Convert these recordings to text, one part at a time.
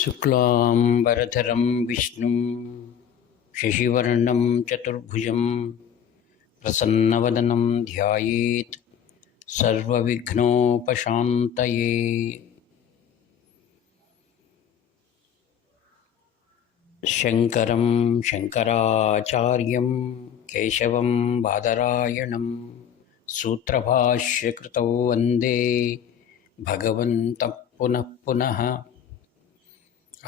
శుక్లాంబరధరం విష్ణుం శశివర్ణం చతుర్భుజం ప్రసన్నవదనం ధ్యాయేత్ సర్వవిఘ్నోపశాంతయే. శంకరం శంకరాచార్యం కేశవం బాదరాయణం సూత్రభాష్యకృతౌ వందే భగవంతం పునః పునః.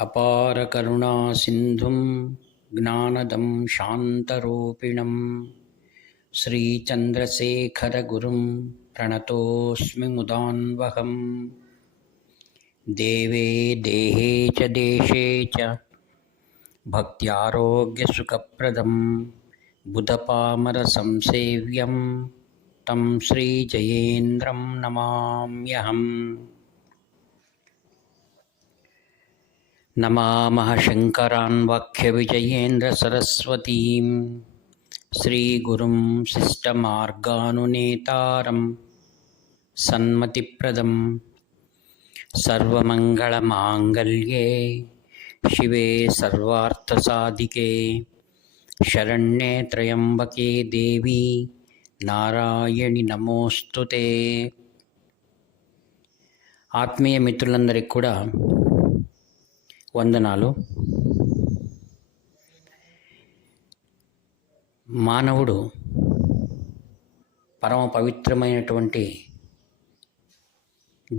అపార కరుణా సింధుం జ్ఞానదం శాంతరూపిణం శ్రీచంద్రశేఖర గురుం ప్రణతోస్మి ముదాన్వహం. దేవే దేహే చ దేశే చ భక్త్యారోగ్యసుఖప్రదం బుధపామర సంసేవ్యం తం శ్రీజయేంద్రం నమామ్యహం. నమామః శంకరాన్ వాక్యవిజయేంద్ర సరస్వతీం శ్రీగురుం శిష్టమార్గానునేతారం సన్మతిప్రదం సర్వమంగళమాంగళ్యే శివే సర్వార్థసాధికే శరణ్యే త్రయంబకే దేవి నారాయణి నమోస్తుతే. ఆత్మీయ మిత్రులందరికీ కూడా వందనాలు. మానవుడు పరమ పవిత్రమైనటువంటి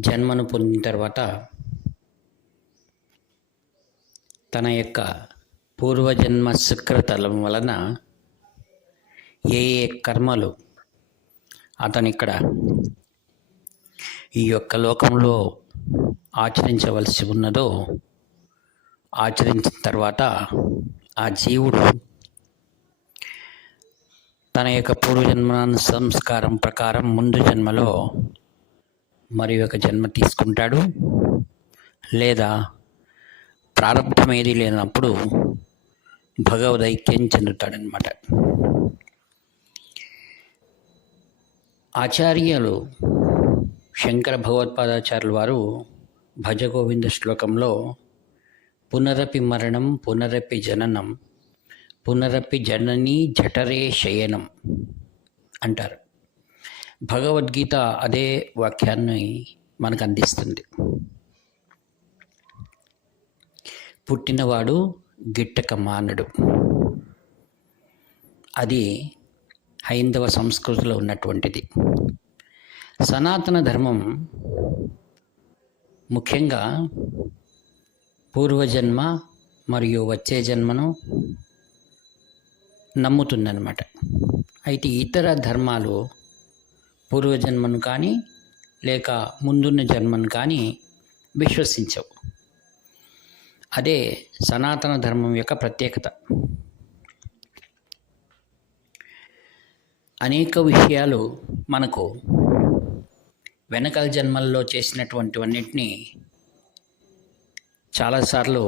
జన్మను పొందిన తర్వాత తన యొక్క పూర్వజన్మ సుకృతలం వలన ఏ ఏ కర్మలు అతనిక్కడ ఈ యొక్క లోకంలో ఆచరించవలసి ఉన్నదో ఆచరించిన తర్వాత ఆ జీవుడు తన యొక్క పూర్వజన్మ సంస్కారం ప్రకారం ముందు జన్మలో మరి ఒక జన్మ తీసుకుంటాడు, లేదా ప్రారంభం ఏది లేనప్పుడు భగవదైక్యం చెందుతాడనమాట. ఆచార్యులు శంకర భగవత్పాదాచార్యుల వారు భజగోవింద శ్లోకంలో పునరపి మరణం పునరపి జననం పునరపి జననీ జఠరే శయనం అంటారు. భగవద్గీత అదే వాక్యాన్ని మనకు అందిస్తుంది. పుట్టినవాడు గిట్టక మానడు. అది హైందవ సంస్కృతిలో ఉన్నటువంటిది. సనాతన ధర్మం ముఖ్యంగా పూర్వజన్మ మరియు వచ్చే జన్మను నమ్ముతుందన్నమాట. అయితే ఇతర ధర్మాలు పూర్వజన్మను కానీ లేక ముందున్న జన్మను కానీ విశ్వసించవు. అదే సనాతన ధర్మం యొక్క ప్రత్యేకత. అనేక విషయాలు మనకు వెనకల జన్మల్లో చేసినటువంటివన్నిటినీ చాలాసార్లు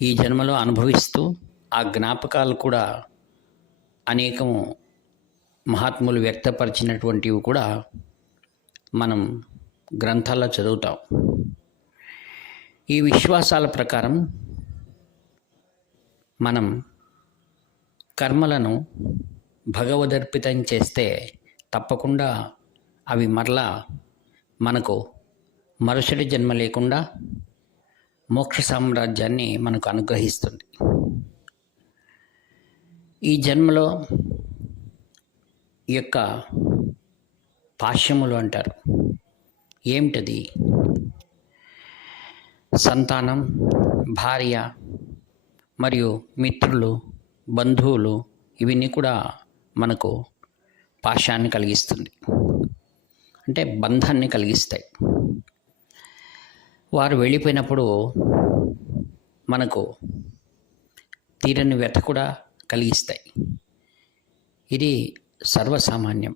ఈ జన్మలో అనుభవిస్తూ ఆ జ్ఞాపకాలు కూడా అనేకము మహాత్ములు వ్యక్తపరిచినటువంటివి కూడా మనం గ్రంథాల్లో చదువుతాం. ఈ విశ్వాసాల ప్రకారం మనం కర్మలను భగవదర్పితం చేస్తే తప్పకుండా అవి మరలా మనకు మరుసటి జన్మ లేకుండా మోక్ష సామ్రాజ్యాన్ని మనకు అనుగ్రహిస్తుంది. ఈ జన్మలో ఈ యొక్క పాశ్యములు అంటారు. ఏమిటది? సంతానం, భార్య మరియు మిత్రులు, బంధువులు ఇవన్నీ కూడా మనకు పాశాన్ని కలిగిస్తుంది, అంటే బంధాన్ని కలిగిస్తాయి. వారు వెళ్ళిపోయినప్పుడు మనకు తీరని వ్యథ కూడా కలిగిస్తాయి. ఇది సర్వసామాన్యం.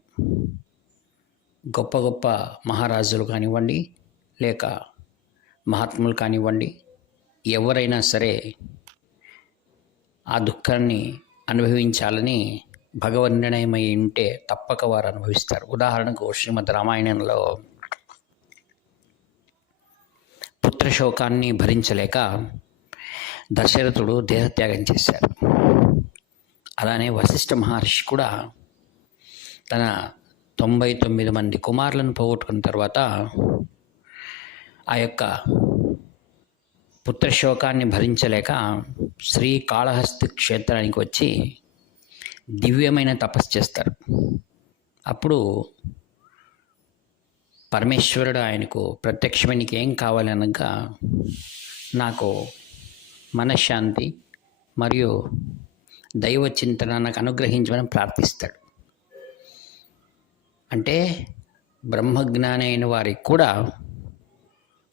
గొప్ప గొప్ప మహారాజులు కానివ్వండి, లేక మహాత్ములు కానివ్వండి, ఎవరైనా సరే ఆ దుఃఖాన్ని అనుభవించాలని భగవన్ నిర్ణయమై ఉంటే తప్పక వారు అనుభవిస్తారు. ఉదాహరణకు శ్రీమద్ రామాయణంలో పుత్రశోకాన్ని భరించలేక దశరథుడు దేహత్యాగం చేశారు. అలానే వశిష్ఠ మహర్షి కూడా తన 99 మంది కుమారులను పోగొట్టుకున్న తర్వాత ఆ యొక్క పుత్రశోకాన్ని భరించలేక శ్రీకాళహస్తి క్షేత్రానికి వచ్చి దివ్యమైన తపస్సు చేస్తారు. అప్పుడు పరమేశ్వరుడు ఆయనకు ప్రత్యక్షమై నీకు ఏం కావాలి అనగా నాకు మనశ్శాంతి మరియు దైవ చింతన నాకు అనుగ్రహించమని ప్రార్థిస్తాడు. అంటే బ్రహ్మజ్ఞాని అయిన వారికి కూడా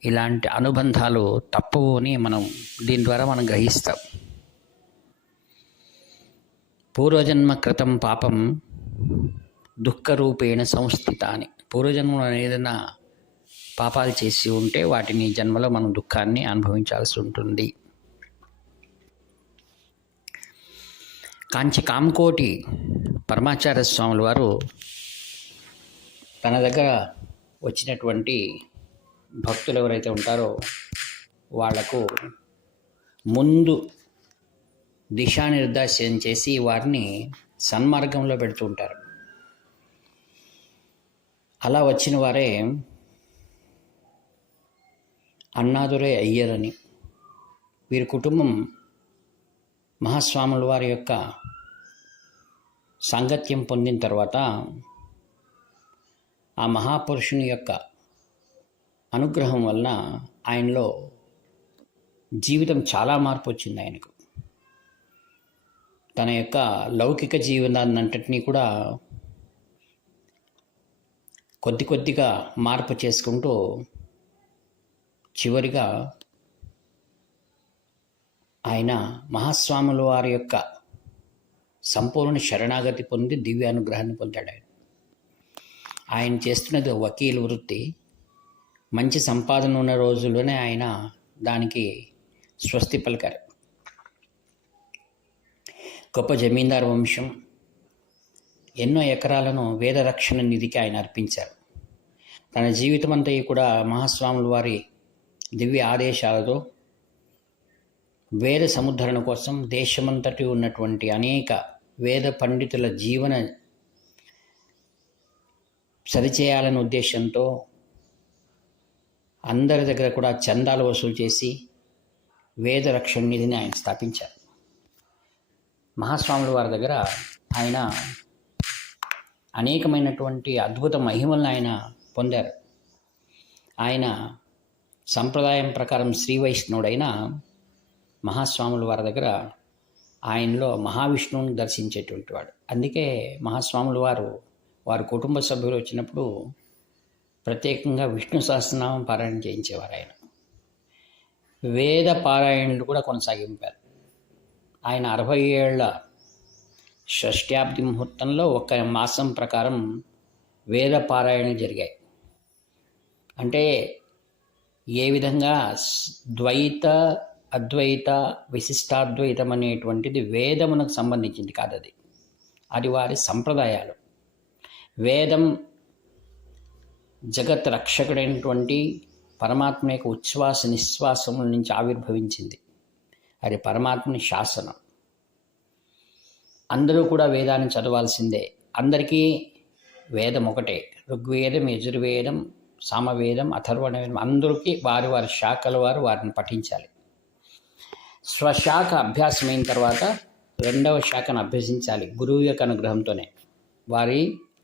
ఇలాంటి అనుబంధాలు తప్పవు అని దీని ద్వారా మనం గ్రహిస్తాం. పూర్వజన్మ కృతం పాపం దుఃఖరూపేణ సంస్థిత అని. పూర్వజన్మలో ఏదైనా పాపాలు చేసి ఉంటే వాటిని జన్మలో మనం దుఃఖాన్ని అనుభవించాల్సి ఉంటుంది. కాంచి కామకోటి పరమాచార్య స్వాముల వారు తన దగ్గర వచ్చినటువంటి భక్తులు ఎవరైతే ఉంటారో వాళ్లకు ముందు దిశానిర్దేశం చేసి వారిని సన్మార్గంలో పెడుతూ ఉంటారు. అలా వచ్చిన వారే అన్నాదురై అయ్యర్ అని. వీరి కుటుంబం మహాస్వాముల వారి యొక్క సాంగత్యం పొందిన తర్వాత ఆ మహాపురుషుని యొక్క అనుగ్రహం వలన ఆయనలో జీవితం చాలా మార్పు వచ్చింది. ఆయనకు తన యొక్క లౌకిక జీవనాన్నంతటినీ కూడా కొద్దిగా మార్పు చేసుకుంటూ చివరిగా ఆయన మహాస్వాముల వారి యొక్క సంపూర్ణ శరణాగతి పొంది దివ్య అనుగ్రహాన్ని పొందాడు. ఆయన చేస్తున్నది వకీలు వృత్తి. మంచి సంపాదన ఉన్న రోజుల్లోనే ఆయన దానికి స్వస్తి పలికారు. గొప్ప జమీందారు వంశం, ఎన్నో ఎకరాలను వేద రక్షణ నిధికి ఆయన అర్పించారు. తన జీవితం అంతా కూడా మహాస్వాముల వారి దివ్య ఆదేశాలతో వేద సముద్ధరణ కోసం దేశమంతటి ఉన్నటువంటి అనేక వేద పండితుల జీవన సరిచేయాలనే ఉద్దేశంతో అందరి దగ్గర కూడా చందాలు వసూలు చేసి వేద రక్షణ నిధిని ఆయన స్థాపించారు. మహాస్వాముల వారి దగ్గర ఆయన అనేకమైనటువంటి అద్భుత మహిమలను ఆయన పొందారు. ఆయన సంప్రదాయం ప్రకారం శ్రీ వైష్ణవుడైన మహాస్వాముల వారి దగ్గర ఆయనలో మహావిష్ణువుని దర్శించేటువంటి వాడు. అందుకే మహాస్వాముల వారి కుటుంబ సభ్యులు వచ్చినప్పుడు ప్రత్యేకంగా విష్ణు సహస్రనామం పారాయణ చేయించేవారు. ఆయన వేద పారాయణలు కూడా కొనసాగింపారు. ఆయన 60 ఏళ్ల షష్ఠ్యాబ్ది ముహూర్తంలో 1 మాసం ప్రకారం వేద పారాయణలు జరిగాయి. అంటే ఏ విధంగా ద్వైత అద్వైత విశిష్టాద్వైతం అనేటువంటిది వేదమునకు సంబంధించింది కాదు. అది వారి సంప్రదాయాలు. వేదం జగత్ రక్షకుడైనటువంటి పరమాత్మ యొక్క ఉచ్ఛ్వాస నిశ్వాసముల నుంచి ఆవిర్భవించింది. అది పరమాత్మని శాసనం. అందరూ కూడా వేదాన్ని చదవాల్సిందే. అందరికీ వేదం ఒకటే. ఋగ్వేదం, యజుర్వేదం, సామవేదం, అథర్వణవేదం అందరికీ వారి శాఖల వారిని పఠించాలి. స్వశాఖ అభ్యాసమైన తర్వాత 2వ శాఖను అభ్యసించాలి. గురువు యొక్క అనుగ్రహంతోనే, వారి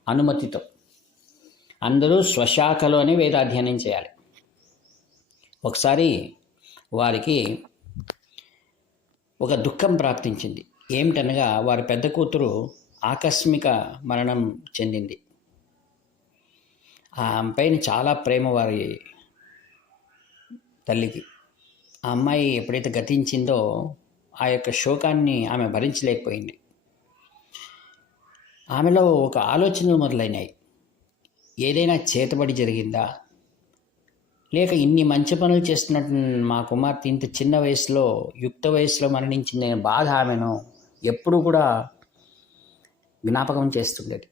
అనుమతితో. అందరూ స్వశాఖలోనే వేదాధ్యయనం చేయాలి. ఒకసారి వారికి ఒక దుఃఖం ప్రాప్తించింది. ఏమిటనగా వారి పెద్ద కూతురు ఆకస్మిక మరణం చెందింది. ఆమె పైన చాలా ప్రేమ వారి తల్లికి. ఆ అమ్మాయి ఎప్పుడైతే గతించిందో ఆ యొక్క శోకాన్ని ఆమె భరించలేకపోయింది. ఆమెలో ఒక ఆలోచనలు మొదలైనాయి. ఏదైనా చేతబడి జరిగిందా, లేక ఇన్ని మంచి పనులు చేస్తున్నట్టు మా కుమార్తె ఇంత చిన్న వయసులో, యుక్త వయసులో మరణించింది అనే బాధ ఆమెను ఎప్పుడూ కూడా జ్ఞాపకం చేస్తుండేది.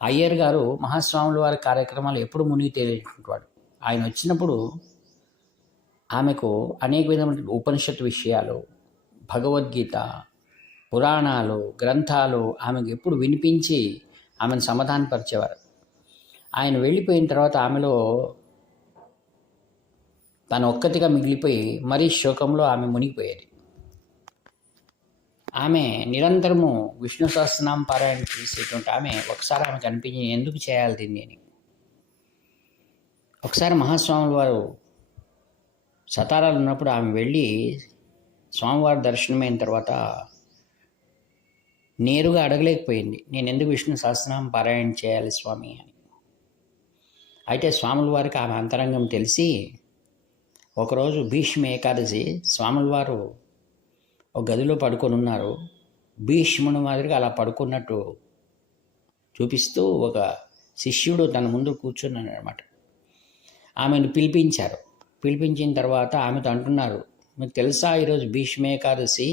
అయ్యర్ గారు మహాస్వాముల వారి కార్యక్రమాలు ఎప్పుడు మునిగి తేలేటువంటి వాడు. ఆయన వచ్చినప్పుడు ఆమెకు అనేక విధమైన ఉపనిషత్ విషయాలు, భగవద్గీత, పురాణాలు, గ్రంథాలు ఆమెకు ఎప్పుడు వినిపించి ఆమెను సమాధానపరిచేవారు. ఆయన వెళ్ళిపోయిన తర్వాత ఆమెలో తను ఒక్కతిగా మిగిలిపోయి మరీ శోకంలో ఆమె మునిగిపోయేది. ఆమె నిరంతరము విష్ణు సహస్రనామ పారాయణ చేసేటువంటి ఆమె ఒకసారి ఆమెకు అనిపించి ఎందుకు చేయాలి దీన్ని అని. ఒకసారి మహాస్వాముల వారు సతారాలు ఉన్నప్పుడు ఆమె వెళ్ళి స్వామివారి దర్శనమైన తర్వాత నేరుగా అడగలేకపోయింది, నేను ఎందుకు విష్ణు సహస్రనామ పారాయణ చేయాలి స్వామి అని. అయితే స్వాముల వారికి ఆమె అంతరంగం తెలిసి ఒకరోజు భీష్మ ఏకాదశి స్వాముల వారు ఒక గదిలో పడుకొని ఉన్నారు. భీష్ముని మాదిరిగా అలా పడుకున్నట్టు చూపిస్తూ ఒక శిష్యుడు తన ముందు కూర్చున్నాడు అనమాట. ఆమెను పిలిపించారు. పిలిపించిన తర్వాత ఆమెతో అంటున్నారు, మీకు తెలుసా ఈరోజు భీష్మ ఏకాదశి,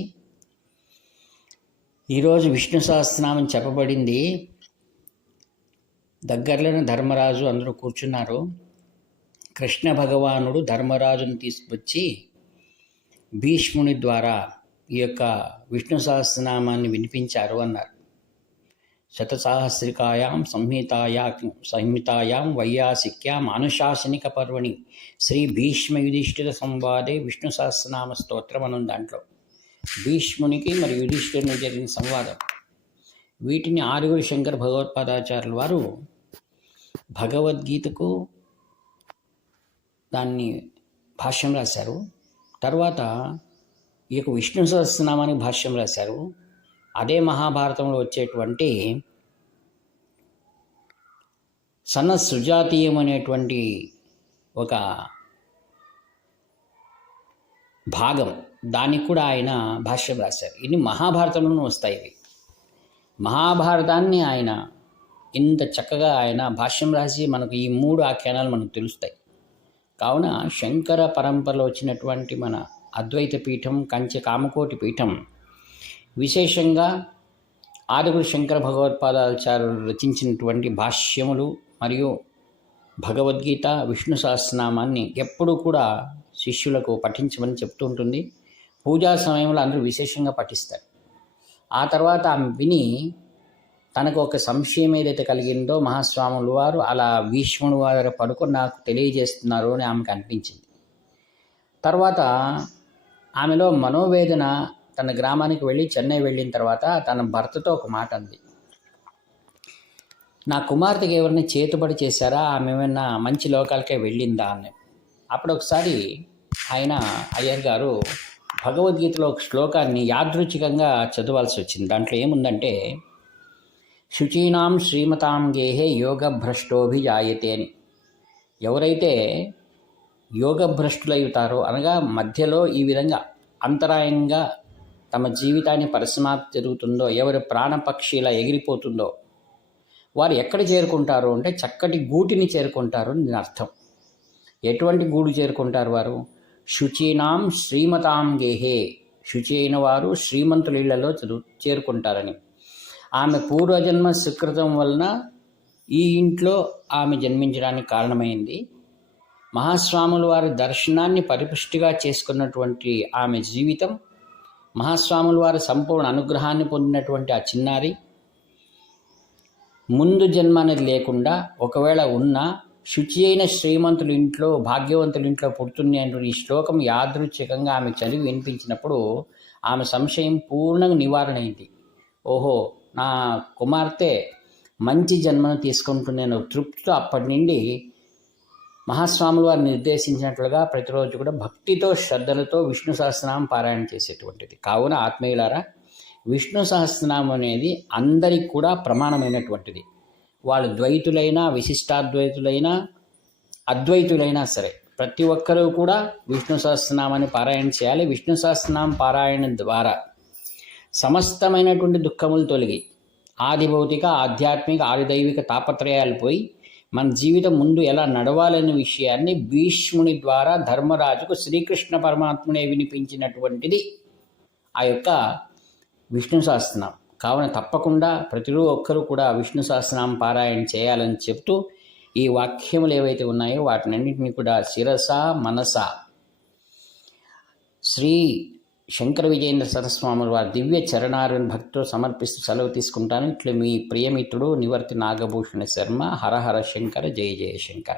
ఈరోజు విష్ణు సహస్రనామం చెప్పబడింది. దగ్గరలోనే ధర్మరాజు అందరూ కూర్చున్నారు. కృష్ణ భగవానుడు ధర్మరాజును తీసుకొచ్చి భీష్ముని ద్వారా ఈ యొక్క విష్ణు సహస్రనామాన్ని వినిపించారు అన్నారు. శతసహస్రికాయాం సంహితాయాం వైయాసిక్యాం అనుశాసనిక పర్వణి శ్రీ భీష్మ యుధిష్ఠిర సంవాదే విష్ణు సహస్రనామ స్తోత్రం అని దాంట్లో భీష్మునికి మరియు యుధిష్ఠిరునికి జరిగిన సంవాదం. వీటిని ఆరుగురు శంకర భగవత్పాదాచార్యుల వారు భగవద్గీతకు దాన్ని భాష్యం రాశారు. తర్వాత ఈ యొక్క విష్ణు సహస్రనామానికి భాష్యం రాశారు. అదే మహాభారతంలో వచ్చేటువంటి సన్న సుజాతీయం అనేటువంటి ఒక భాగం, దానికి కూడా ఆయన భాష్యం రాశారు. ఇది మహాభారతంలోనూ వస్తాయి. ఇవి మహాభారతాన్ని ఆయన ఇంత చక్కగా ఆయన భాష్యం రాసి మనకు ఈ 3 ఆఖ్యానాలు మనకు తెలుస్తాయి. కావున శంకర పరంపరలో వచ్చినటువంటి మన అద్వైత పీఠం కంచి కామకోటి పీఠం విశేషంగా ఆరుగురు శంకర భగవత్పాదాచార్యులు రచించినటువంటి భాష్యములు మరియు భగవద్గీత విష్ణు సహస్రనామాన్ని ఎప్పుడూ కూడా శిష్యులకు పఠించమని చెప్తూ ఉంటుంది. పూజా సమయంలో అందరూ విశేషంగా పఠిస్తారు. ఆ తర్వాత ఆమె విని తనకు ఒక సంశయం ఏదైతే కలిగిందో మహాస్వాముల వారు అలా భీష్ముడు వారు పడుకొని నాకు తెలియజేస్తున్నారు అని ఆమెకు అనిపించింది. తర్వాత ఆమెలో మనోవేదన తన గ్రామానికి వెళ్ళి చెన్నై వెళ్ళిన తర్వాత తన భర్తతో ఒక మాట అంది, నా కుమార్తెకి ఎవరిని చేతుబడి చేశారా, ఆమె ఏమైనా మంచి లోకాలకే వెళ్ళిందా అని. అప్పుడు ఒకసారి ఆయన అయ్యర్ గారు భగవద్గీతలో ఒక శ్లోకాన్ని యాదృచ్ఛికంగా చదవాల్సి వచ్చింది. దాంట్లో ఏముందంటే శుచీనాం శ్రీమతాం గేహే యోగభ్రష్టోభిజాయతే అని. ఎవరైతే యోగభ్రష్టులవుతారో అనగా మధ్యలో ఈ విధంగా అంతరాయంగా తమ జీవితాన్ని పరిసమాప్తి జరుగుతుందో, ఎవరి ప్రాణపక్షిలా ఎగిరిపోతుందో వారు ఎక్కడ చేరుకుంటారు అంటే చక్కటి గూటిని చేరుకుంటారు అని దీని అర్థం. ఎటువంటి గూడు చేరుకుంటారు వారు? శుచీనాం శ్రీమతాం గేహే, శుచి అయిన వారు శ్రీమంతుల ఇళ్లలో చేరుకుంటారని. ఆమె పూర్వజన్మ సుకృతం వలన ఈ ఇంట్లో ఆమె జన్మించడానికి కారణమైంది. మహాస్వాముల వారి దర్శనాన్ని పరిపుష్టిగా చేసుకున్నటువంటి ఆమె జీవితం, మహాస్వాముల వారి సంపూర్ణ అనుగ్రహాన్ని పొందినటువంటి ఆ చిన్నారి ముందు జన్మ అనేది లేకుండా ఒకవేళ ఉన్న శుచి అయిన శ్రీమంతుల ఇంట్లో భాగ్యవంతుల ఇంట్లో పుడుతుంది అనేటువంటి ఈ శ్లోకం యాదృచ్ఛికంగా ఆమె చదివి వినిపించినప్పుడు ఆమె సంశయం పూర్ణంగా నివారణ అయింది. ఓహో, నా కుమార్తె మంచి జన్మను తీసుకుంటుందనే తృప్తితో అప్పటి నుండి మహాస్వాముల వారు నిర్దేశించినట్లుగా ప్రతిరోజు కూడా భక్తితో శ్రద్ధలతో విష్ణు సహస్రనామం పారాయణ చేసేటువంటిది. కావున ఆత్మీయులారా, విష్ణు సహస్రనామం అనేది అందరికి కూడా ప్రమాణమైనటువంటిది. వాళ్ళు ద్వైతులైనా విశిష్టాద్వైతులైనా అద్వైతులైనా సరే ప్రతి ఒక్కరూ కూడా విష్ణు సహస్రనామాన్ని పారాయణ చేయాలి. విష్ణు సహస్రనామం పారాయణ ద్వారా సమస్తమైనటువంటి దుఃఖములు తొలగి ఆది భౌతిక ఆధ్యాత్మిక ఆదిదైవిక తాపత్రయాలు పోయి మన జీవితం ముందు ఎలా నడవాలనే విషయాన్ని భీష్ముని ద్వారా ధర్మరాజుకు శ్రీకృష్ణ పరమాత్మునే వినిపించినటువంటిది ఆ యొక్క విష్ణు సహస్రనామం. కావున తప్పకుండా ప్రతి ఒక్కరూ కూడా విష్ణు సహస్రనామం పారాయణ చేయాలని చెప్తూ ఈ వాక్యములు ఏవైతే ఉన్నాయో వాటినన్నింటినీ కూడా శిరస మనస శ్రీ శంకర విజయేంద్ర సరస్వాముల వారి దివ్య చరణారవింద భక్తితో సమర్పిస్తూ సెలవు తీసుకుంటాను. ఇట్లా మీ ప్రియమిత్రుడు నివర్తి నాగభూషణ శర్మ. హరహర శంకర, జయ జయ శంకర.